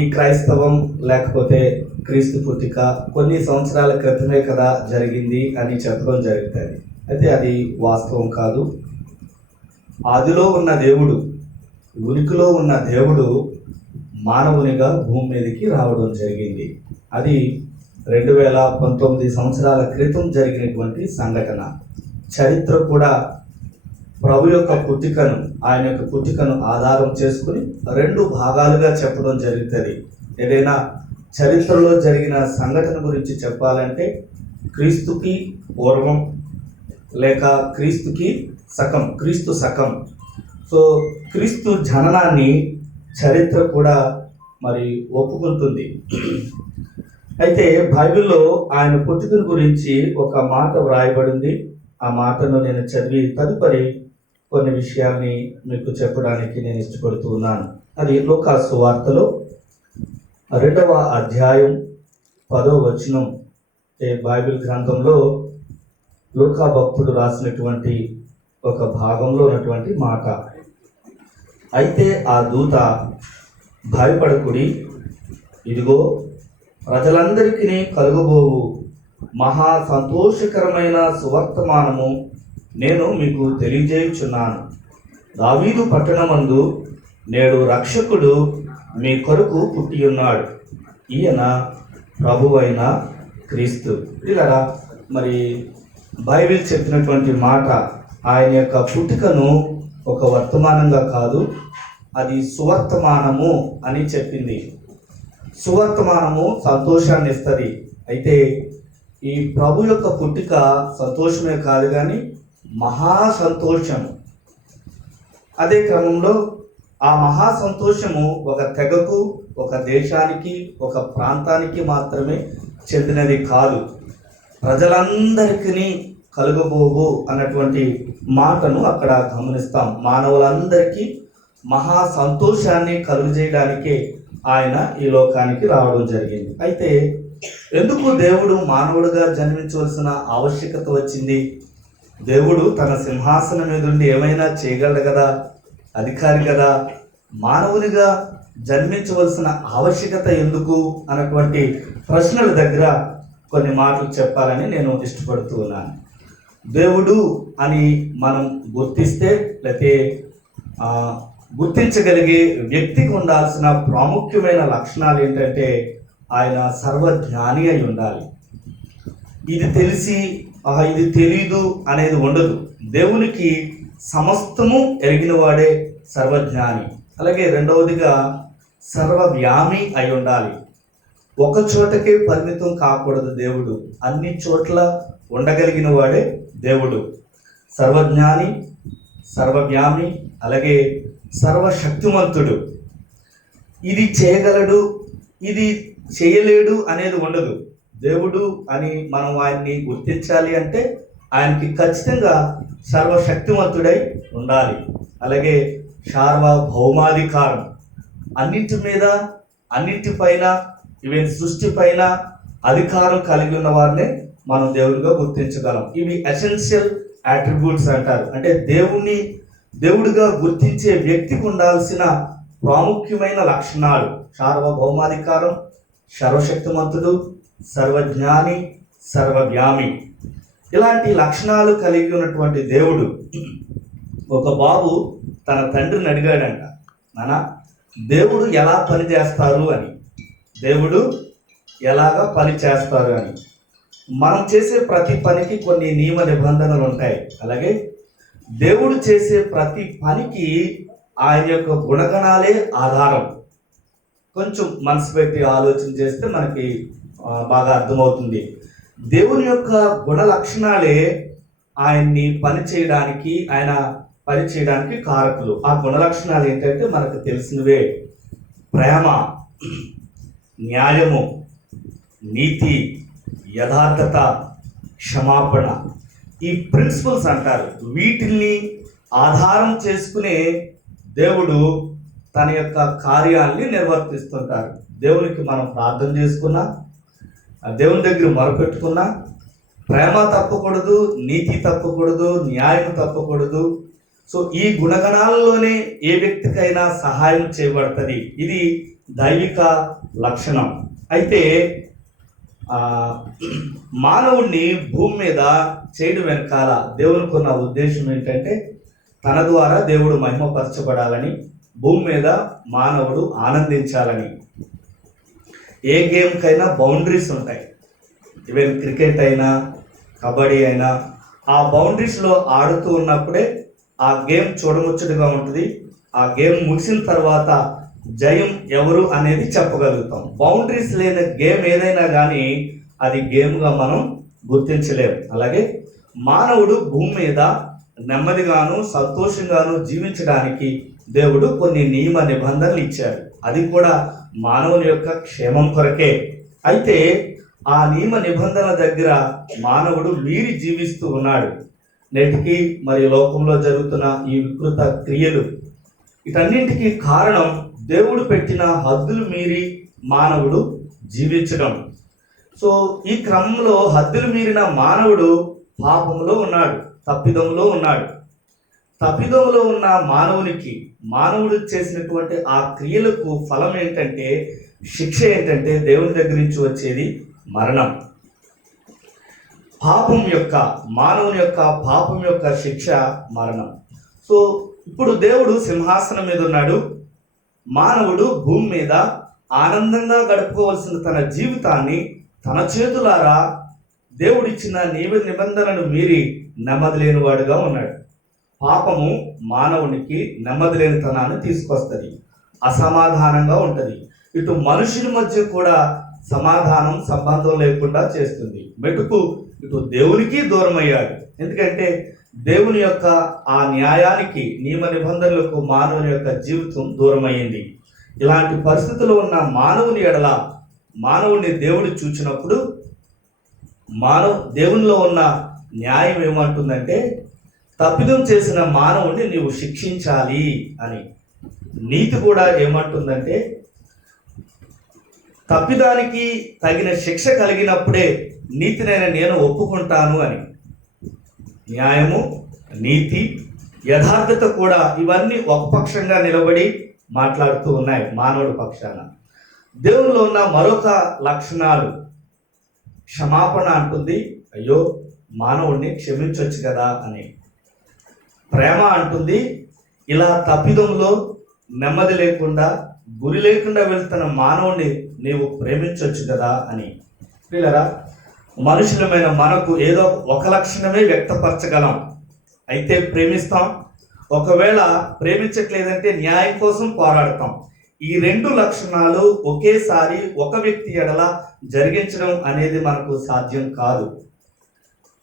ఈ క్రైస్తవం లేకపోతే క్రీస్తు పుట్టిక కొన్ని సంవత్సరాల క్రితమే కదా జరిగింది అని చెప్పడం జరుగుతుంది. అయితే అది వాస్తవం కాదు. ఆదిలో ఉన్న దేవుడు, ఉనికిలో ఉన్న దేవుడు మానవునిగా భూమి మీదకి రావడం జరిగింది. అది 2019 సంవత్సరాల క్రితం జరిగినటువంటి సంఘటన. చరిత్ర కూడా ప్రభు యొక్క పుట్టికను, ఆయన యొక్క పుట్టికను ఆధారం చేసుకుని 2 భాగాలుగా చెప్పడం జరుగుతుంది. ఏదైనా చరిత్రలో జరిగిన సంఘటన గురించి చెప్పాలంటే క్రీస్తుకి పూర్వం లేక క్రీస్తుకి సకం, క్రీస్తు సకం. సో క్రీస్తు జననాన్ని చరిత్ర కూడా మరి ఒప్పుకుంటుంది. అయితే బైబిల్లో ఆయన పుట్టుకను గురించి ఒక మాట వ్రాయబడింది. ఆ మాటను నేను చదివి తదుపరి కొన్ని విషయాల్ని మీకు చెప్పడానికి నేను ఇష్టపడుతూ ఉన్నాను. అది లూకా సువార్తలో 2వ అధ్యాయం 10వ వచనం. బైబిల్ గ్రంథంలో లూకా భక్తుడు రాసినటువంటి ఒక భాగంలో ఉన్నటువంటి మాట. అయితే ఆ దూత, భయపడకుడి, ఇదిగో ప్రజలందరికీ కలుగబోవు మహా సంతోషకరమైన సువర్తమానము నేను మీకు తెలియజేయుచున్నాను. దావీదు పట్టణమందు నేడు రక్షకుడు మీ కొరకు పుట్టి ఉన్నాడు, ఈయన ప్రభువైన క్రీస్తు. ఇలా మరి బైబిల్ చెప్పినటువంటి మాట ఆయన యొక్క పుట్టుకను ఒక వర్తమానంగా కాదు, అది సువర్తమానము అని చెప్పింది. సువర్తమానము సంతోషాన్ని ఇస్తుంది. అయితే ఈ ప్రభు యొక్క పుట్టిక సంతోషమే కాదు కానీ మహా సంతోషము. అదే క్రమంలో ఆ మహా సంతోషము ఒక తెగకు, ఒక దేశానికి, ఒక ప్రాంతానికి మాత్రమే చెందినది కాదు, ప్రజలందరికీ కలుగబోవు అన్నటువంటి మాటను అక్కడ గమనిస్తాం. మానవులందరికీ మహా సంతోషాన్ని కలుగజేయడానికే ఆయన ఈ లోకానికి రావడం జరిగింది. అయితే ఎందుకు దేవుడు మానవుడిగా జన్మించవలసిన ఆవశ్యకత వచ్చింది? దేవుడు తన సింహాసనం మీద ఉండి ఏమైనా చేయగలడు కదా, అధికారి కదా, మానవునిగా జన్మించవలసిన ఆవశ్యకత ఎందుకు అన్నటువంటి ప్రశ్నల దగ్గర కొన్ని మాటలు చెప్పాలని నేను ఇష్టపడుతూ ఉన్నాను. దేవుడు అని మనం గుర్తిస్తే, లేకపోతే గుర్తించగలిగే వ్యక్తికి ఉండాల్సిన ప్రాముఖ్యమైన లక్షణాలు ఏంటంటే ఆయన సర్వజ్ఞాని అయి ఉండాలి. ఇది తెలిసి ఇది తెలీదు అనేది ఉండదు. దేవునికి సమస్తము ఎరిగిన వాడే సర్వజ్ఞాని. అలాగే రెండవదిగా సర్వవ్యామి అయి ఉండాలి. ఒక చోటకే పరిమితం కాకూడదు. దేవుడు అన్ని చోట్ల ఉండగలిగిన వాడే దేవుడు. సర్వజ్ఞాని, సర్వవ్యామి, అలాగే సర్వశక్తిమంతుడు. ఇది చేయగలడు, ఇది చేయలేడు అనేది ఉండదు. దేవుడు అని మనం ఆయన్ని గుర్తించాలి అంటే ఆయనకి ఖచ్చితంగా సర్వశక్తివంతుడై ఉండాలి. అలాగే సార్వభౌమాధికారం, అన్నింటి మీద, అన్నింటిపైన, ఈవెన్ సృష్టి పైన అధికారం కలిగి ఉన్న వారినే మనం దేవుడిగా గుర్తించగలం. ఇవి ఎసెన్షియల్ అట్రిబ్యూట్స్ అంటారు. అంటే దేవుడిగా గుర్తించే వ్యక్తికి ఉండాల్సిన ప్రాముఖ్యమైన లక్షణాలు: సార్వభౌమాధికారం, సర్వశక్తిమంతుడు, సర్వజ్ఞాని, సర్వవ్యామి. ఇలాంటి లక్షణాలు కలిగి ఉన్నటువంటి దేవుడు, ఒక బాబు తన తండ్రిని అడిగాడంట, నాన్న దేవుడు ఎలా పని చేస్తారు అని. దేవుడు ఎలాగా పని చేస్తారు అని. మనం చేసే ప్రతి పనికి కొన్ని నియమ నిబంధనలు ఉంటాయి. అలాగే దేవుడు చేసే ప్రతి పనికి ఆయన యొక్క గుణగణాలే ఆధారం. కొంచెం మనసు పెట్టి ఆలోచన చేస్తే మనకి బాగా అర్థమవుతుంది. దేవుని యొక్క గుణ లక్షణాలే ఆయన్ని ఆయన పని చేయడానికి కారకులు. ఆ గుణ లక్షణాలు ఏంటంటే మనకు తెలిసినవే: ప్రేమ, న్యాయము, నీతి, యథార్థత, క్షమాపణ. ఈ ప్రిన్సిపల్స్ అంటారు. వీటిల్ని ఆధారం చేసుకునే దేవుడు తన యొక్క కార్యాలని నిర్వర్తిస్తుంటారు. దేవునికి మనం ప్రార్థన చేసుకున్నా, దేవుని దగ్గర మొరపెట్టుకున్నా ప్రేమ తప్పకూడదు, నీతి తప్పకూడదు, న్యాయం తప్పకూడదు, సో ఈ గుణగణాలలోనే ఏ వ్యక్తికైనా సహాయం చేయబడుతుంది. ఇది దైవిక లక్షణం. అయితే మానవుడిని భూమి మీద చేయడం వెనకాల దేవునికి ఉన్న ఉద్దేశం ఏంటంటే తన ద్వారా దేవుడు మహిమపరచబడాలని, భూమి మీద మానవుడు ఆనందించాలని. ఏ గేమ్కైనా బౌండరీస్ ఉంటాయి. ఈవెన్ క్రికెట్ అయినా కబడ్డీ అయినా ఆ బౌండరీస్లో ఆడుతూ ఉన్నప్పుడే ఆ గేమ్ చూడముచ్చటగా ఉంటుంది. ఆ గేమ్ ముగిసిన తర్వాత జయం ఎవరు అనేది చెప్పగలుగుతాం. బౌండరీస్ లేని గేమ్ ఏదైనా కానీ అది గేమ్గా మనం గుర్తించలేము. అలాగే మానవుడు భూమి మీద నెమ్మదిగాను సంతోషంగాను జీవించడానికి దేవుడు కొన్ని నియమ నిబంధనలు ఇచ్చాడు. అది కూడా మానవుని యొక్క క్షేమం కొరకే. అయితే ఆ నియమ నిబంధనల దగ్గర మానవుడు మీరి జీవిస్తూ ఉన్నాడు. నేటికి మరి లోకంలో జరుగుతున్న ఈ వికృత క్రియలు, వీటన్నింటికి కారణం దేవుడు పెట్టిన హద్దులు మీరి మానవుడు జీవించడం. సో ఈ క్రమంలో హద్దులు మీరిన మానవుడు పాపంలో ఉన్నాడు, తప్పిదంలో ఉన్నాడు. తప్పిదంలో ఉన్న మానవుడు చేసినటువంటి ఆ క్రియలకు ఫలం ఏంటంటే, శిక్ష ఏంటంటే దేవుని దగ్గర నుంచి వచ్చేది మరణం. మానవుని యొక్క పాపం యొక్క శిక్ష మరణం. సో ఇప్పుడు దేవుడు సింహాసనం మీద ఉన్నాడు. మానవుడు భూమి మీద ఆనందంగా గడుపుకోవలసిన తన జీవితాన్ని తన చేతులారా దేవుడిచ్చిన నిబంధనలను మీరి నెమ్మది లేనివాడుగా ఉన్నాడు. పాపము మానవునికి నెమ్మది లేనితనాన్ని తీసుకొస్తుంది, అసమాధానంగా ఉంటుంది. ఇటు మనుషుల మధ్య కూడా సమాధానం సంబంధం లేకుండా చేస్తుంది. మెటుకు ఇటు దేవునికి దూరం అయ్యాడు. ఎందుకంటే దేవుని యొక్క ఆ న్యాయానికి, నియమ నిబంధనలకు మానవుని యొక్క జీవితం దూరమైంది. ఇలాంటి పరిస్థితుల్లో ఉన్న మానవుని ఎడల మానవుని దేవుడు చూచినప్పుడు దేవునిలో ఉన్న న్యాయం ఏమంటుందంటే, తప్పిదం చేసిన మానవుడిని నీవు శిక్షించాలి అని. నీతి కూడా ఏమంటుందంటే, తప్పిదానికి తగిన శిక్ష కలిగినప్పుడే నీతినైన నేను ఒప్పుకుంటాను అని. న్యాయము, నీతి, యథార్థత కూడా ఇవన్నీ ఒకపక్షంగా నిలబడి మాట్లాడుతూ ఉన్నాయి మానవుడి పక్షాన. దేవునిలో ఉన్న మరొక లక్షణాలు, క్షమాపణ అంటుంది, అయ్యో మానవుడిని క్షమించవచ్చు కదా అని. ప్రేమ అంటుంది, ఇలా తప్పిదంలో నెమ్మది లేకుండా, గురి లేకుండా వెళ్తున్న మానవుడిని నీవు ప్రేమించవచ్చు కదా అని. పిల్లరా, మనుషులమైన మనకు ఏదో ఒక లక్షణమే వ్యక్తపరచగలం, అయితే ప్రేమిస్తాం. ఒకవేళ ప్రేమించట్లేదంటే న్యాయం కోసం పోరాడతాం. ఈ రెండు లక్షణాలు ఒకేసారి ఒక వ్యక్తి ఎడల జరిగించడం అనేది మనకు సాధ్యం కాదు.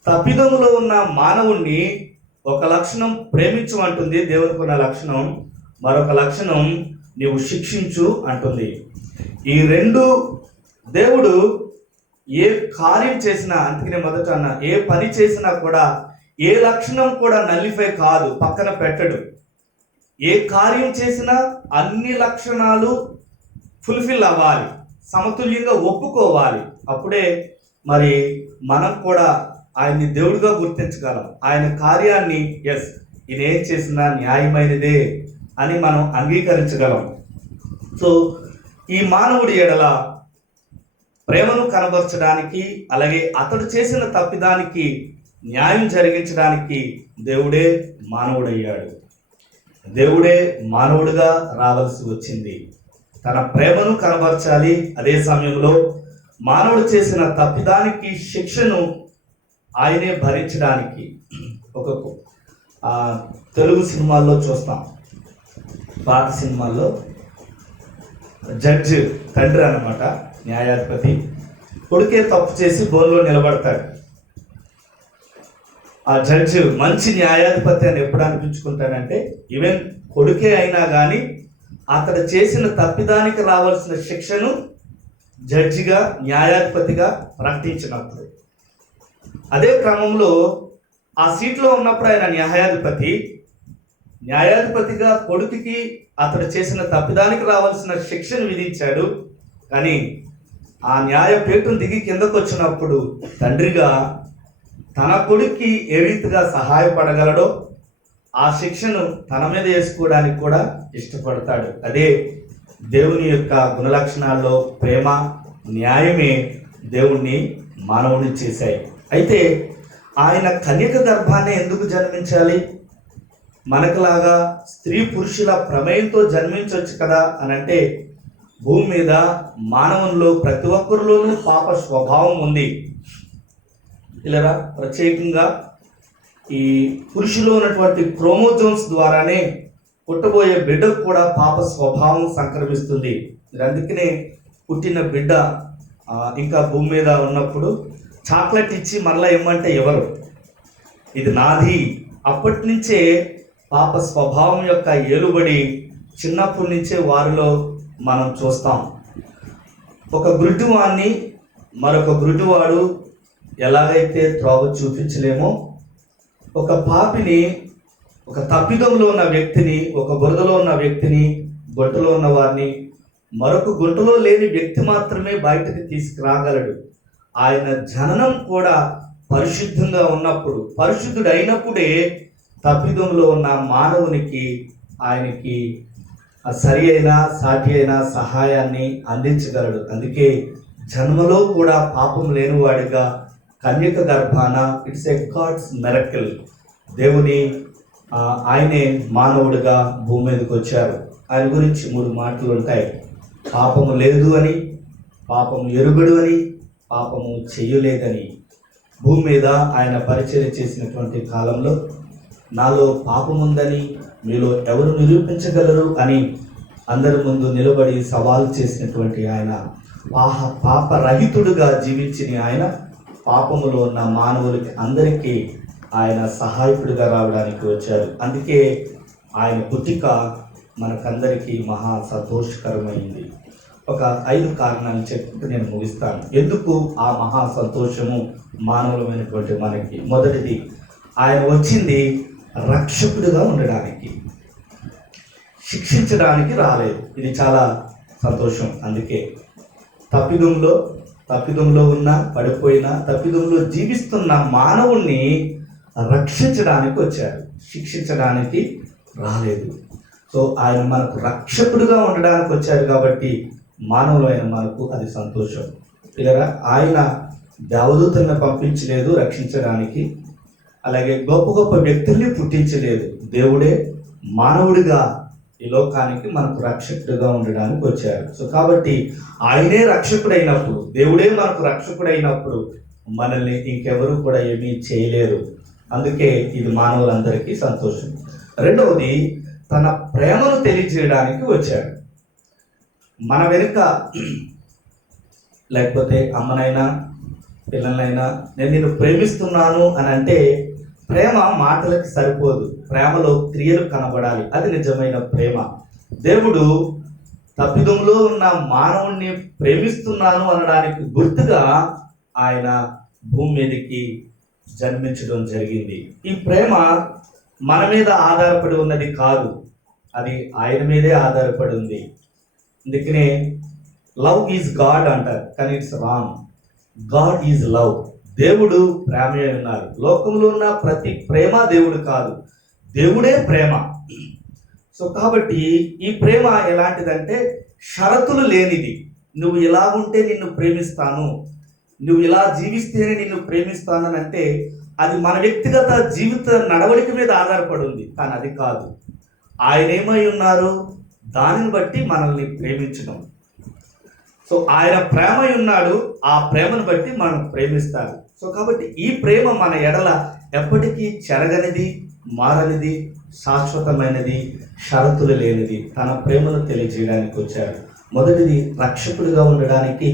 తప్పిదములో ఉన్న మానవుణ్ణి ఒక లక్షణం ప్రేమించు అంటుంది దేవునికి ఉన్న లక్షణం, మరొక లక్షణం నీవు శిక్షించు అంటుంది. ఈ రెండు దేవుడు ఏ కార్యం చేసినా, అందుకనే మొదట అన్న, ఏ పని చేసినా కూడా ఏ లక్షణం కూడా నల్లిఫై కాదు, పక్కన పెట్టడు. ఏ కార్యం చేసినా అన్ని లక్షణాలు ఫుల్ఫిల్ అవ్వాలి, సమతుల్యంగా ఒప్పుకోవాలి. అప్పుడే మరి మనం కూడా ఆయన్ని దేవుడిగా గుర్తించగలం. ఆయన కార్యాన్ని ఎస్ ఈయన ఏం చేసినా న్యాయమైనదే అని మనం అంగీకరించగలం. సో ఈ మానవుడి ఎడల ప్రేమను కనబరచడానికి, అలాగే అతడు చేసిన తప్పిదానికి న్యాయం జరిగించడానికి దేవుడే మానవుడయ్యాడు. దేవుడే మానవుడిగా రావాల్సి వచ్చింది. తన ప్రేమను కనబరచాలి. అదే సమయంలో మానవుడు చేసిన తప్పిదానికి శిక్షను ఆయనే భరించడానికి. ఒక తెలుగు సినిమాల్లో చూస్తాం, పాత సినిమాల్లో జడ్జి తండ్రి అన్నమాట, న్యాయాధిపతి, కొడుకే తప్పు చేసి బోన్లో నిలబడతాడు. ఆ జడ్జి మంచి న్యాయాధిపతి అని ఎప్పుడు అనిపించుకుంటాడంటే, ఈవెన్ కొడుకే అయినా కానీ అతడు చేసిన తప్పిదానికి రావాల్సిన శిక్షను జడ్జిగా, న్యాయాధిపతిగా ప్రకటించినప్పుడు, అదే క్రమంలో ఆ సీట్లో ఉన్నప్పుడు ఆయన న్యాయాధిపతిగా కొడుకుకి అతడు చేసిన తప్పిదానికి రావాల్సిన శిక్షను విధించాడు. కానీ ఆ న్యాయపీఠం దిగి కిందకు వచ్చినప్పుడు తండ్రిగా తన కొడుక్కి ఏ రీతిగా సహాయపడగలడో, ఆ శిక్షను తన మీద వేసుకోవడానికి కూడా ఇష్టపడతాడు. అదే దేవుని యొక్క గుణలక్షణాల్లో ప్రేమ, న్యాయమే దేవుణ్ణి మానవుని చేశాయి. అయితే ఆయన కన్యక గర్భాన్ని ఎందుకు జన్మించాలి? మనకులాగా స్త్రీ పురుషుల ప్రమేయంతో జన్మించవచ్చు కదా అని అంటే, భూమి మీద మానవుల్లో ప్రతి ఒక్కరిలోనూ పాప స్వభావం ఉంది. ఇలా ప్రత్యేకంగా ఈ పురుషులో ఉన్నటువంటి క్రోమోజోమ్స్ ద్వారానే పుట్టబోయే బిడ్డకు కూడా పాప స్వభావం సంక్రమిస్తుంది. అందుకనే పుట్టిన బిడ్డ ఇంకా భూమి మీద ఉన్నప్పుడు చాక్లెట్ ఇచ్చి మరలా ఇమ్మంటే ఎవరు, ఇది నాది. అప్పటి నుంచే పాప స్వభావం యొక్క ఏలుబడి చిన్నప్పటి నుంచే వారిలో మనం చూస్తాం. ఒక గుడ్డివాడిని మరొక గుడ్డివాడు ఎలాగైతే త్రోవ చూపించలేమో, ఒక పాపిని, ఒక తప్పిదంలో ఉన్న వ్యక్తిని, ఒక బురదలో ఉన్న వ్యక్తిని, గుంటలో ఉన్న వారిని మరొక గుంటలో లేని వ్యక్తి మాత్రమే బయటకు తీసుకురాగలడు. ఆయన జననం కూడా పరిశుద్ధంగా ఉన్నప్పుడు, పరిశుద్ధుడు అయినప్పుడే తప్పిదంలో ఉన్న మానవునికి ఆయనకి సరి అయిన సాటి అయిన సహాయాన్ని అందించగలడు. అందుకే జన్మలో కూడా పాపం లేనివాడిగా కన్యక గర్భాన ఇట్స్ ఎ గాడ్స్ మిరకిల్. దేవుని ఆయనే మానవుడిగా భూమి మీదకి వచ్చారు. ఆయన గురించి 3 మాటలు ఉంటాయి. పాపము లేదు అని, పాపము ఎరుగడు అని, పాపము చెయ్యలేదని. భూమి మీద ఆయన పరిచర్య చేసినటువంటి కాలంలో నాలో పాపముందని మీలో ఎవరు నిరూపించగలరు అని అందరి ముందు నిలబడి సవాలు చేసినటువంటి ఆయన, పాపరహితుడుగా జీవించిన ఆయన పాపములో ఉన్న మానవులకి అందరికీ ఆయన సహాయకుడిగా రావడానికి వచ్చారు. అందుకే ఆయన పుట్టిక మనకందరికీ మహా సంతోషకరమైంది. ఒక 5 కారణాలు చెప్పుకుంటూ నేను ముగిస్తాను. ఎందుకు ఆ మహా సంతోషము మానవులమైనటువంటి మనకి? మొదటిది, ఆయన వచ్చింది రక్షకుడిగా ఉండడానికి, శిక్షించడానికి రాలేదు. ఇది చాలా సంతోషం. అందుకే తప్పిదంలో ఉన్న, పడిపోయిన, తప్పిదంలో జీవిస్తున్న మానవుణ్ణి రక్షించడానికి వచ్చారు, శిక్షించడానికి రాలేదు. సో ఆయన మనకు రక్షకుడిగా ఉండడానికి వచ్చారు కాబట్టి మానవులైన మనకు అది సంతోషం. ఇలా ఆయన దేవదూతలను పంపించలేదు రక్షించడానికి, అలాగే గొప్ప గొప్ప వ్యక్తుల్ని పుట్టించలేదు. దేవుడే మానవుడిగా ఈ లోకానికి మనకు రక్షకుడిగా ఉండడానికి వచ్చారు. సో కాబట్టి ఆయనే రక్షకుడైనప్పుడు, దేవుడే మనకు రక్షకుడైనప్పుడు మనల్ని ఇంకెవరు కూడా ఏమీ చేయలేరు. అందుకే ఇది మానవులందరికీ సంతోషం. రెండవది, తన ప్రేమను తెలియజేయడానికి వచ్చాడు. మన వెనుక లేకపోతే అమ్మనైనా పిల్లలైనా నేను నిన్ను ప్రేమిస్తున్నాను అని అంటే, ప్రేమ మాటలకి సరిపోదు, ప్రేమలో క్రియలు కనబడాలి. అది నిజమైన ప్రేమ. దేవుడు తప్పిదంలో ఉన్న మానవుణ్ణి ప్రేమిస్తున్నాను అనడానికి గుర్తుగా ఆయన భూమి మీదకి జన్మించడం జరిగింది. ఈ ప్రేమ మన మీద ఆధారపడి ఉన్నది కాదు, అది ఆయన మీదే ఆధారపడి ఉంది. అందుకనే లవ్ ఈజ్ గాడ్ అంటారు, కానీ it's wrong. God is love. దేవుడు ప్రేమే ఉన్నారు. లోకంలో ఉన్న ప్రతి ప్రేమ దేవుడు కాదు, దేవుడే ప్రేమ. సో కాబట్టి ఈ ప్రేమ ఎలాంటిదంటే షరతులు లేనిది. నువ్వు ఇలా ఉంటే నిన్ను ప్రేమిస్తాను, నువ్వు ఇలా జీవిస్తేనే నిన్ను ప్రేమిస్తాను అని అంటే అది మన వ్యక్తిగత జీవిత నడవడిక మీద ఆధారపడి ఉంది. కానీ అది కాదు. ఆయన ఏమై ఉన్నారు దానిని బట్టి మనల్ని ప్రేమించడం. సో ఆయన ప్రేమ ఉన్నాడు, ఆ ప్రేమను బట్టి మనం ప్రేమిస్తారు. సో కాబట్టి ఈ ప్రేమ మన ఎడల ఎప్పటికీ చెరగనిది, మారనిది, శాశ్వతమైనది, షరతులు లేనిది. తన ప్రేమను తెలియజేయడానికి వచ్చారు. మొదటిది రక్షకుడిగా ఉండడానికి,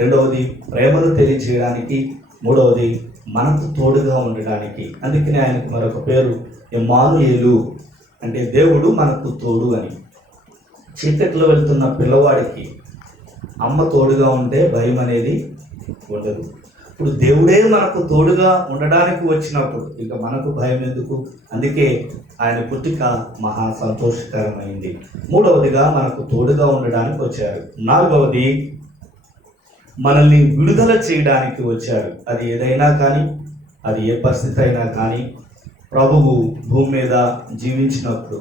రెండవది ప్రేమను తెలియజేయడానికి, మూడవది మనకు తోడుగా ఉండడానికి. అందుకనే ఆయనకు మరొక పేరు ఇమ్మానుయేలు, అంటే దేవుడు మనకు తోడు అని. చీకట్లో వెళ్తున్న పిల్లవాడికి అమ్మ తోడుగా ఉంటే భయం అనేది ఉండదు. ఇప్పుడు దేవుడే మనకు తోడుగా ఉండడానికి వచ్చినప్పుడు ఇక మనకు భయం ఎందుకు? అందుకే ఆయన పుట్టిక మహా సంతోషకరమైంది. మూడవదిగా మనకు తోడుగా ఉండడానికి వచ్చారు. నాలుగవది మనల్ని విడుదల చేయడానికి వచ్చారు. అది ఏదైనా కానీ, అది ఏ పరిస్థితి అయినా కానీ, ప్రభువు భూమి మీద జీవించినప్పుడు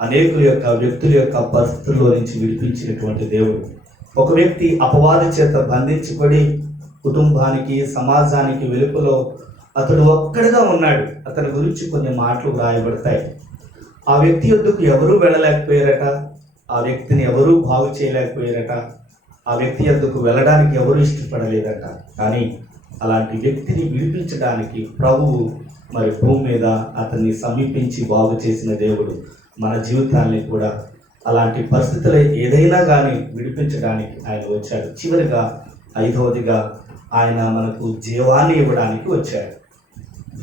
అనేకుల యొక్క వ్యక్తుల యొక్క పరిస్థితుల్లో నుంచి విడిపించినటువంటి దేవుడు. ఒక వ్యక్తి అపవాది చేత బంధించబడి కుటుంబానికి సమాజానికి వెలుపలో అతడు ఒక్కడిగా ఉన్నాడు. అతని గురించి కొన్ని మాటలు రాయబడతాయి. ఆ వ్యక్తి యొద్దకు ఎవరూ వెళ్ళలేకపోయారట, ఆ వ్యక్తిని ఎవరూ బాగు చేయలేకపోయారట, ఆ వ్యక్తి యొద్దకు వెళ్ళడానికి ఎవరూ ఇష్టపడలేదట. కానీ అలాంటి వ్యక్తిని విడిపించడానికి ప్రభువు మరి భూమి మీద అతన్ని సమీపించి బాగు చేసిన దేవుడు మన జీవితాన్ని కూడా అలాంటి పరిస్థితులు ఏదైనా కానీ విడిపించడానికి ఆయన వచ్చాడు. చివరిగా 5వదిగా ఆయన మనకు జీవాన్ని ఇవ్వడానికి వచ్చాడు.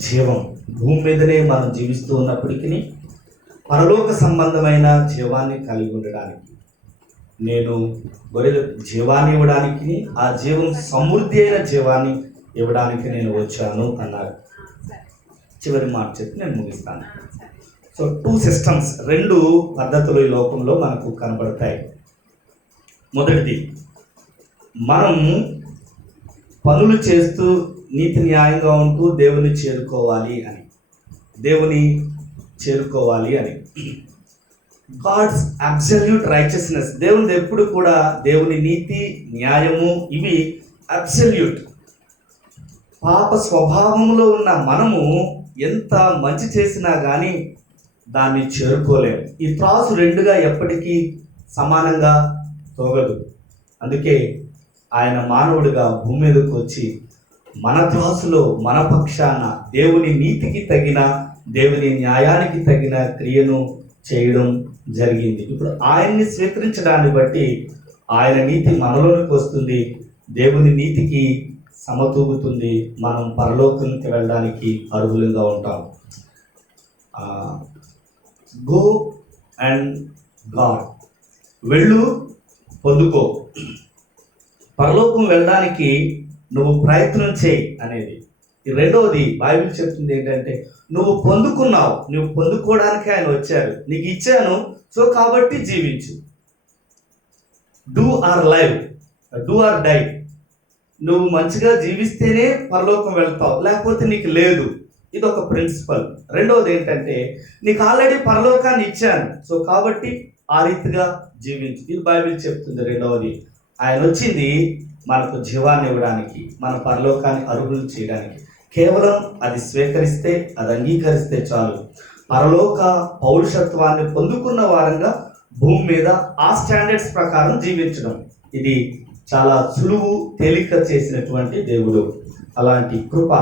జీవం భూమి మీదనే మనం జీవిస్తూ ఉన్నప్పటికీ పరలోక సంబంధమైన జీవాన్ని కలిగి ఉండడానికి, నేను గొర్రెల జీవాన్ని ఇవ్వడానికి, ఆ జీవం సమృద్ధి అయిన జీవాన్ని ఇవ్వడానికి నేను వచ్చాను అన్నారు. చివరి మాట చెప్పి నేను ముగిస్తాను. సో 2 సిస్టమ్స్, 2 పద్ధతులు ఈ లోకంలో మనకు కనబడతాయి. మొదటిది, మనం పనులు చేస్తూ నీతి న్యాయంగా ఉంటూ దేవుని చేరుకోవాలి అని. గాడ్స్ అబ్సల్యూట్ రైచియస్నెస్, దేవుని ఎప్పుడు కూడా దేవుని నీతి న్యాయము ఇవి అబ్సల్యూట్. పాప స్వభావంలో ఉన్న మనము ఎంత మంచి చేసినా కానీ దాన్ని చేరుకోలేము. ఈ త్రాసు 2గా ఎప్పటికీ సమానంగా తోగదు. అందుకే ఆయన మానవుడిగా భూమి మీదకు వచ్చి మన త్రాసులో మన పక్షాన దేవుని నీతికి తగిన, దేవుని న్యాయానికి తగిన క్రియను చేయడం జరిగింది. ఇప్పుడు ఆయన్ని స్వీకరించడాన్ని బట్టి ఆయన నీతి మనలోనికి వస్తుంది, దేవుని నీతికి సమతూగుతుంది, మనం పరలోకానికి వెళ్ళడానికి అర్హులంగా ఉంటాం. గో అండ్ గాడ్, వెళ్ళు పొందుకో. పరలోకం వెళ్ళడానికి నువ్వు ప్రయత్నం చేయి అనేది. ఈ 2వది బైబిల్ చెప్తుంది ఏంటంటే, నువ్వు పొందుకున్నావు, నువ్వు పొందుకోవడానికి ఆయన వచ్చారు, నీకు ఇచ్చాను, సో కాబట్టి జీవించు. Do or live, do or die. నువ్వు మంచిగా జీవిస్తేనే పరలోకం వెళ్తావు, లేకపోతే నీకు లేదు. ఇది ఒక ప్రిన్సిపల్. 2వది ఏంటంటే, నీకు ఆల్రెడీ పరలోకాన్ని ఇచ్చాను, సో కాబట్టి ఆ రీతిగా జీవించు. ఇది బైబిల్ చెప్తుంది. 2వది, ఆయన వచ్చింది మనకు జీవాన్ని ఇవ్వడానికి, మన పరలోకాన్ని అర్హులు చేయడానికి. కేవలం అది స్వీకరిస్తే, అది అంగీకరిస్తే చాలు. పరలోక పౌరుషత్వాన్ని పొందుకున్న వారంగా భూమి మీద ఆ స్టాండర్డ్స్ ప్రకారం జీవించడం, ఇది చాలా సులువు, తేలిక చేసినటువంటి దేవుడు. అలాంటి కృప,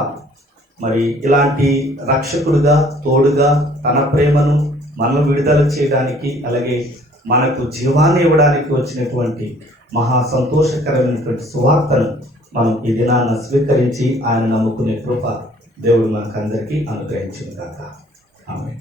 మరి ఇలాంటి రక్షకుడుగా, తోడుగా తన ప్రేమను మనం విడుదల చేయడానికి, అలాగే మనకు జీవాన్ని ఇవ్వడానికి వచ్చినటువంటి మహా సంతోషకరమైనటువంటి సువార్తను మనం ఈ దినాన్ని స్వీకరించి ఆయన నమ్ముకునే కృప దేవుడు మనకందరికీ అనుగ్రహించును గాక. ఆమేన్.